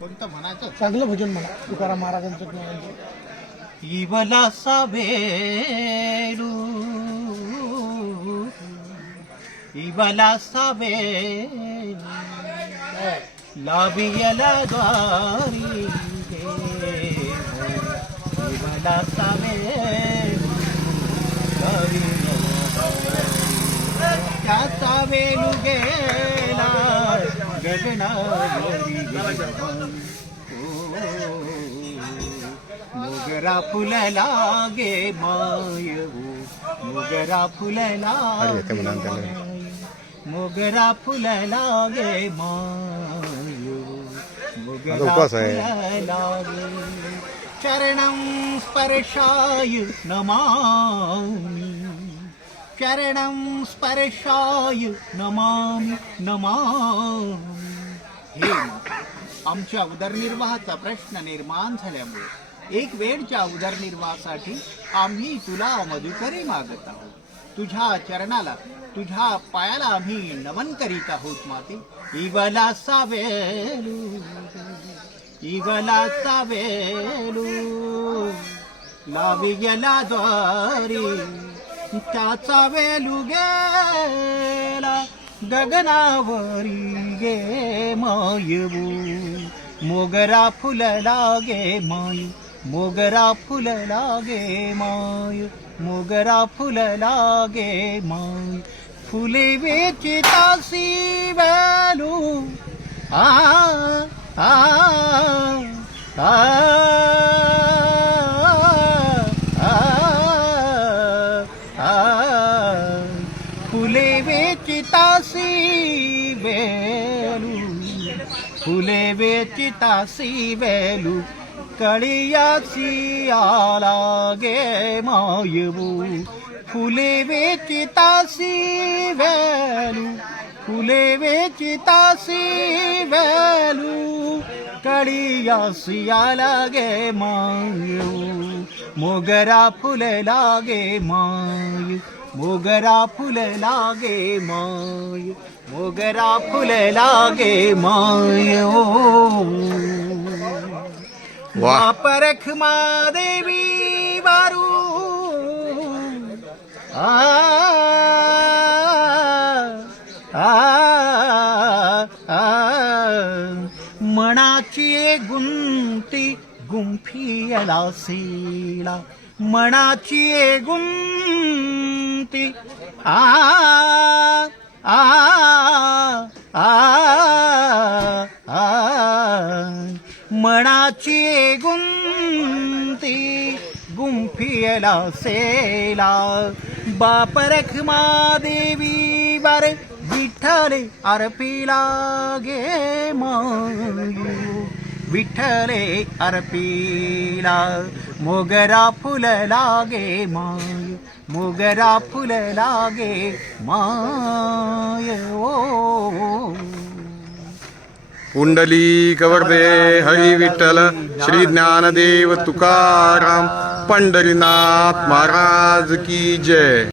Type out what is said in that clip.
कोणतं म्हणायचं? चांगलं भजन म्हणा तुकाराम महाराजांचं किंवा इवला सावेलू इवला सावेलू लावियला द्वारी गे इवला सावेलू त्या सावेलू गेला गगनावरी मोगरा फुल लागे मायवू मोगरा फुल लागे मोगरा फुल लागे मायवू मोगरा फुल लागे चरणं स्पर्शाय नमामि चरणं स्पर्शाय नमामि नमामि। हे आमच्या उदरनिर्वाहाचा प्रश्न निर्माण झाल्यामुळे एक वेळच्या उदरनिर्वाहासाठी आम्ही तुला मधुकरी मागत आहोत। तुझ्या चरणाला तुझ्या पायाला आम्ही नमन करीत आहोत माते। इवला सावेलू इवला सावेलू लावी गेला द्वारी त्याचा वेलू गेला गगनावरी गे मायवू मोगरा फुल लागे माय मोगरा फुल लागे माय मोगरा फुल लागे माय फुले वेचितासी वेलू आ आ आ फुले वेचितासी वेलू फुले वेचितासी वेलू कळियासी आला गे मायवू फुले वेचितासी वेलू फुले वेचितासी वेलू कळियासी आला गे मायवू मोगरा फुल लागे माय मोगरा फुल लागे माय मोगरा फुल लागे माय वा परख देवी वारू आ आ मनाची गुंती गुंफियला सीला मनाची गुंती आ आ आ आ मनाची गुंती गुंफियला सेला बापरख देवी बार विठ्ठले अर्पिला गे मायू विठ्ठले अर्पिला मोगरा फुल लागे माय मोगरा फुल लागे माय ओ पुंडलिक वरदे हरी विठ्ठल श्री ज्ञानदेव तुकाराम पंढरीनाथ महाराज की जय।